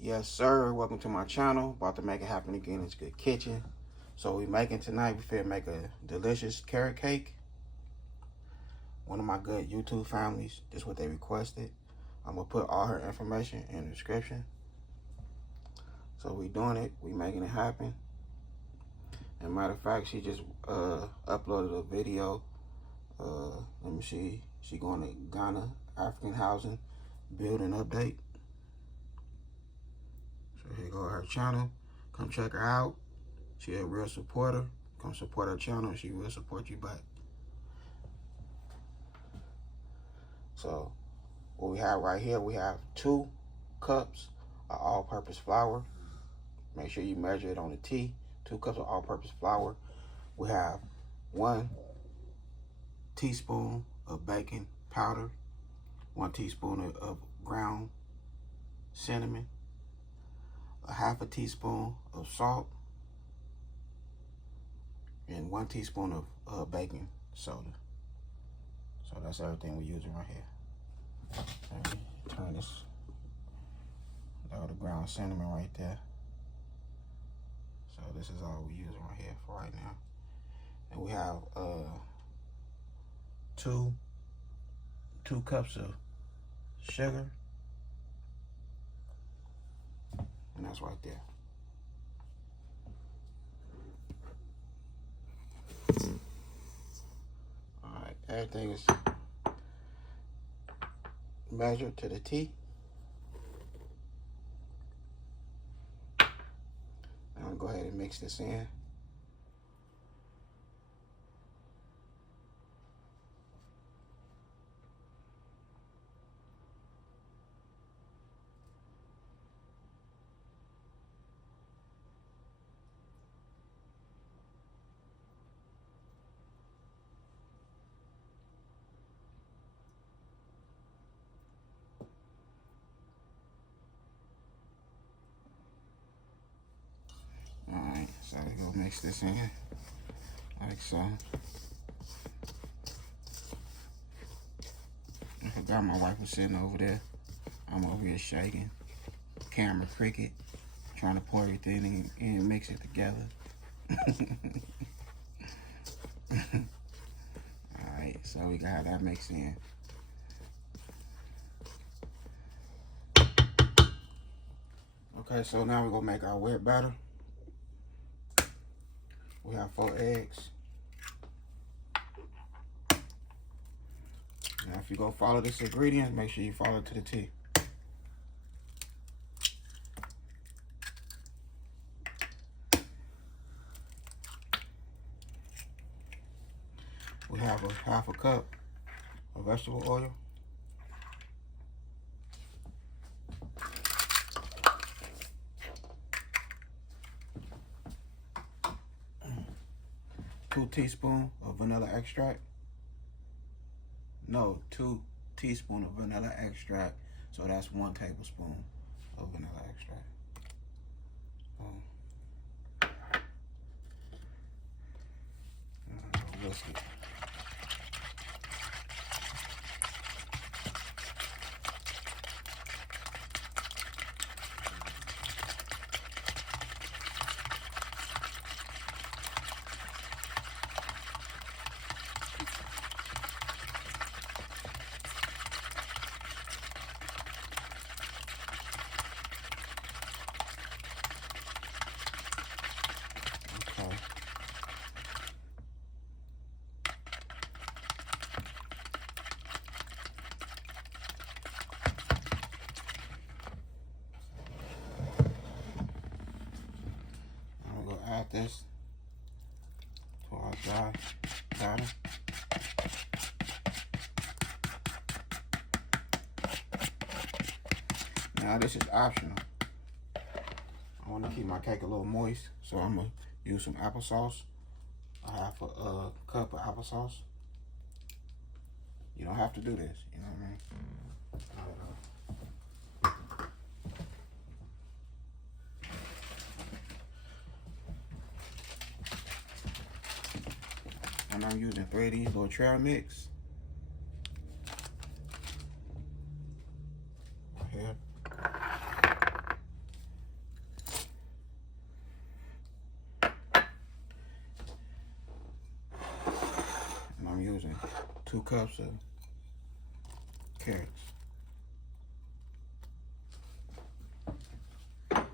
Yes, sir. Welcome to my channel. About to make it happen again. It's Good Kitchen. So we making tonight. We finna make a delicious carrot cake. One of my good YouTube families. This is what they requested. I'm gonna put all her information in the description. So we doing it. We making it happen. And matter of fact, she just uploaded a video. Let me see. She going to Ghana African Housing Building Update. So here go her channel. Come check her out. She a real supporter. Come support her channel. She will support you back. So what we have right here, we have 2 cups of all-purpose flour. Make sure you measure it on the T. 2 cups of all-purpose flour. We have 1 teaspoon of baking powder, 1 teaspoon of ground cinnamon, a half a teaspoon of salt, and 1 teaspoon of baking soda. So that's everything we're using right here. Let me turn this, the ground cinnamon right there. So this is all we're using right here for right now. And we have 2 cups of sugar, and that's right there. All right, everything is measured to the T. I'm gonna go ahead and mix this in. Alright, so we go mix this in like so. I forgot my wife was sitting over there. I'm over here shaking. Camera cricket. Trying to pour everything in and mix it together. Alright, so we got that mixed in. Okay, so now we're gonna make our wet batter. We have 4 eggs. Now if you go follow this ingredient, make sure you follow it to the T. We have a half a cup of vegetable oil. Two teaspoons of vanilla extract. No, 2 teaspoons of vanilla extract. So that's 1 tablespoon of vanilla extract. Whisk it. Add this to our dry batter. Now this is optional. I want to keep my cake a little moist, so I'm gonna use some applesauce. I have a cup of applesauce. You don't have to do this, you know what I mean? And I'm using 3 of these little trail mix. Here. 2 cups of carrots. And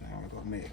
now we're gonna mix.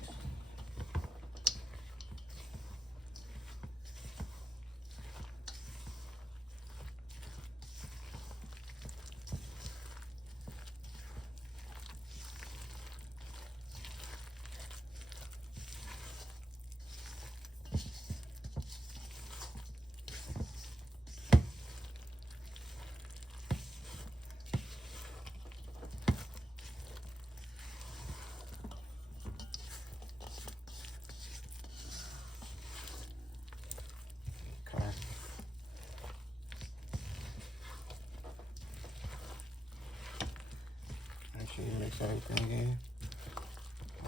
Make sure you mix everything in,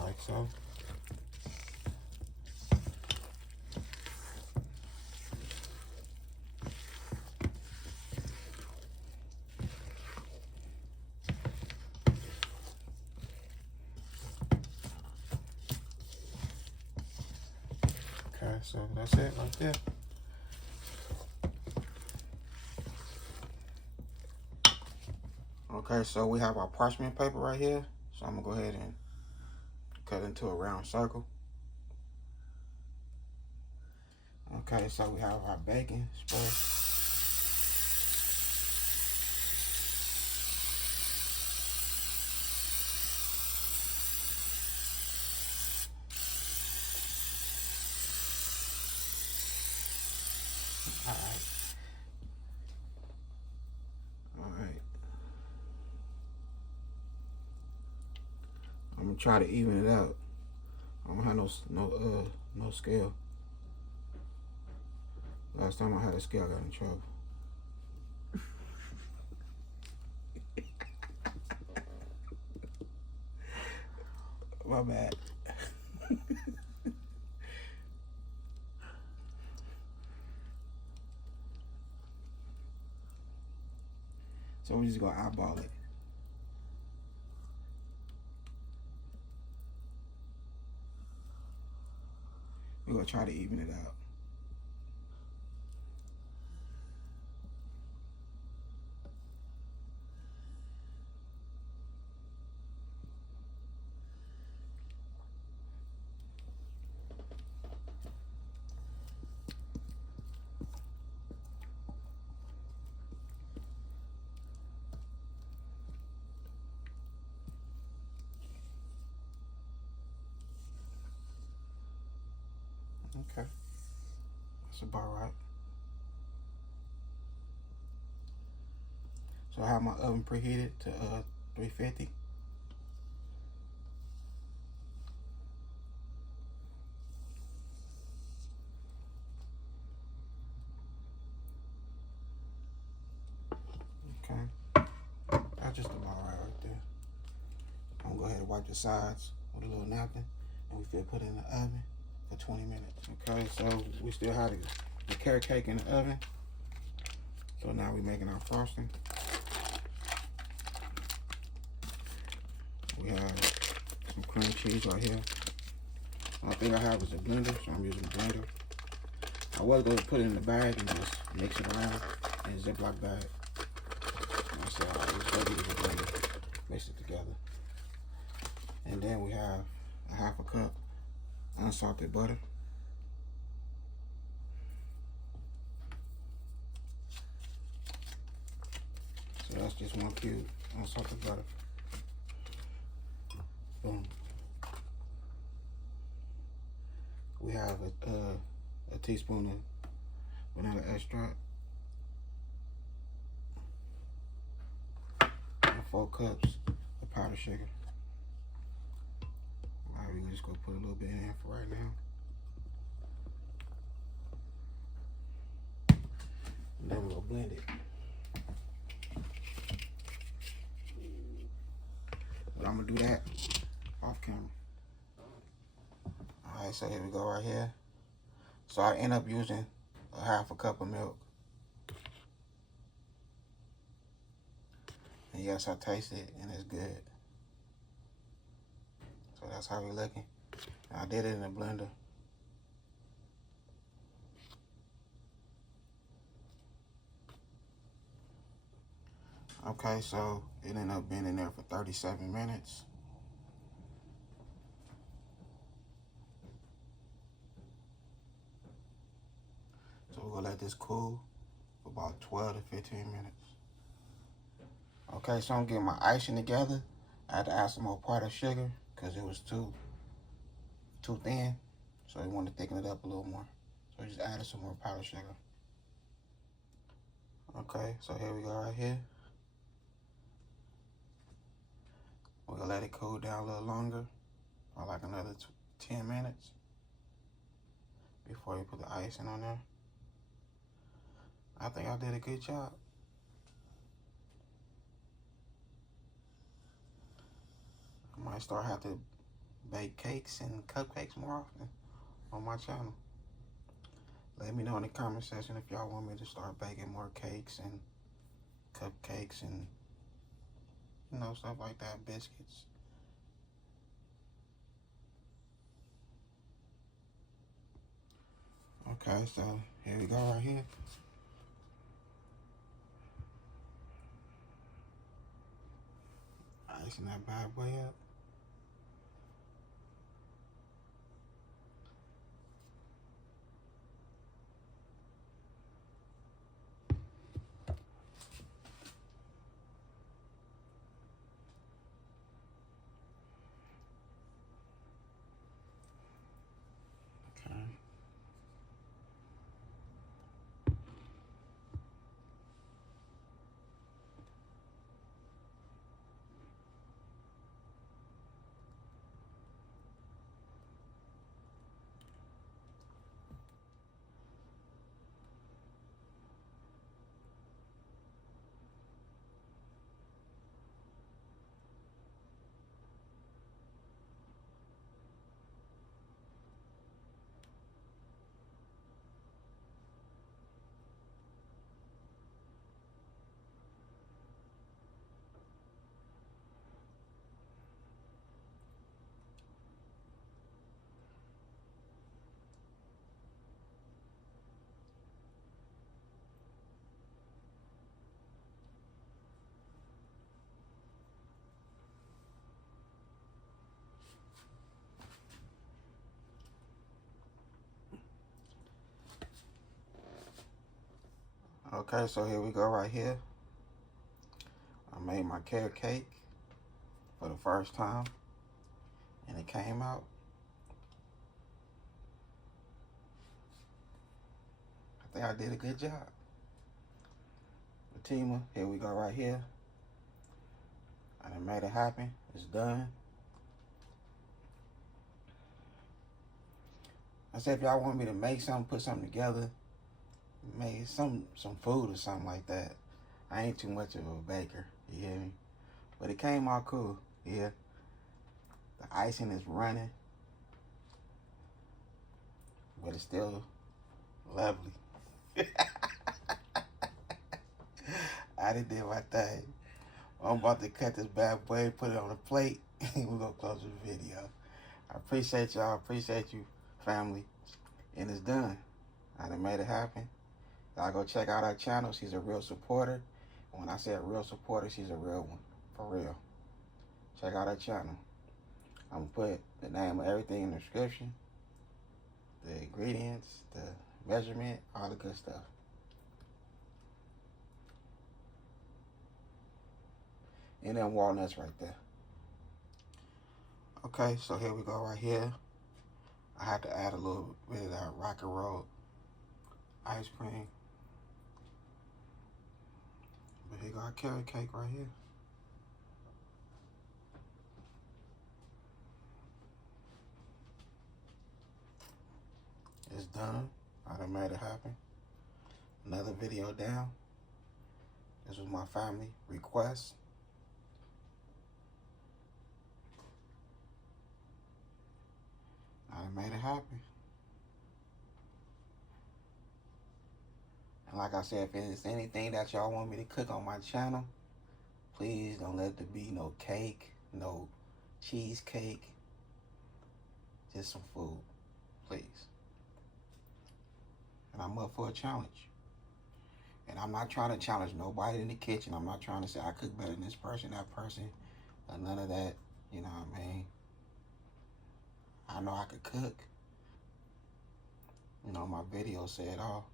like so. Okay, so that's it right there. Okay, so we have our parchment paper right here. So I'm gonna go ahead and cut into a round circle. Okay, so we have our baking spray. All right. I'm gonna try to even it out. I don't have no scale. Last time I had a scale, I got in trouble. My bad. So we're just gonna eyeball it. We're gonna try to even it out. Okay, that's about right. So I have my oven preheated to 350. Okay, that's just about right there. I'm gonna go ahead and wipe the sides with a little napkin, and we feel put it in the oven for 20 minutes. Okay, so we still have the carrot cake in the oven. So now we're making our frosting. We have some cream cheese right here. The only thing I have is a blender, so I'm using a blender. I was going to put it in the bag and just mix it around in a Ziploc bag. I said, I'll just go use a blender, mix it together. And then we have a half a cup unsalted butter. So that's just 1 cube unsalted butter. Boom. We have a teaspoon of vanilla extract, and 4 cups of powdered sugar. All right, we can just go put a little bit in here for right now. And then we'll blend it. But I'm gonna do that off camera. All right, so here we go right here. So I end up using a half a cup of milk. And yes, I taste it and it's good. So that's how we're looking. I did it in a blender. Okay, so it ended up being in there for 37 minutes. So we're gonna let this cool for about 12 to 15 minutes. Okay, so I'm getting my icing together. I had to add some more powdered sugar because it was too thin. So we want to thicken it up a little more. So we just added some more powdered sugar. Okay, so here we go right here. We're gonna let it cool down a little longer, or like another 10 minutes before you put the icing on there. I think I did a good job. I might start having to bake cakes and cupcakes more often on my channel. Let me know in the comment section if y'all want me to start baking more cakes and cupcakes and, you know, stuff like that, biscuits. Okay, so here we go right here. Icing that bad boy up. Okay, so here we go right here. I made my carrot cake for the first time, and it came out. I think I did a good job. FATIMAH, here we go right here. I done made it happen. It's done. I said if y'all want me to make something, put something together, make some food or something like that. I ain't too much of a baker, you hear me? But it came out cool, yeah. The icing is running, but it's still lovely. I done did my thing. I'm about to cut this bad boy, put it on a plate, and we're gonna close the video. I appreciate y'all, appreciate you, family. And it's done. I done made it happen. Y'all go check out our channel. She's a real supporter. When I say a real supporter, she's a real one, for real. Check out our channel. I'm gonna put the name of everything in the description, the ingredients, the measurement, all the good stuff. And then walnuts right there. Okay, so here we go right here. I had to add a little bit of that rock and roll ice cream. But here got our carrot cake right here. It's done. I done made it happen. Another video down. This was my family request. I done made it happen. And like I said, if there's anything that y'all want me to cook on my channel, please don't let there be no cake, no cheesecake, just some food, please. And I'm up for a challenge. And I'm not trying to challenge nobody in the kitchen. I'm not trying to say I cook better than this person, that person, or none of that. You know what I mean? I know I could cook. You know, my video said it all.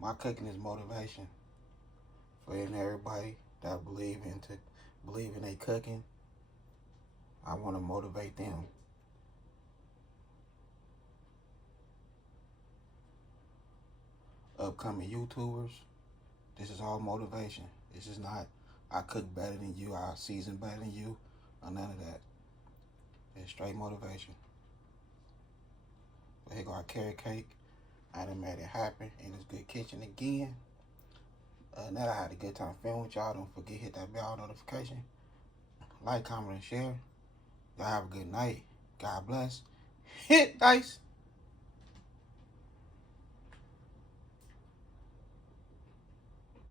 My cooking is motivation for everybody that believe in their cooking. I want to motivate them. Upcoming YouTubers, this is all motivation. This is not I cook better than you, I season better than you, or none of that. It's straight motivation. But here go our carrot cake. I done made it happen in this good kitchen again. Now I had a good time filming with y'all. Don't forget, hit that bell notification. Like, comment, and share. Y'all have a good night. God bless. Hit dice.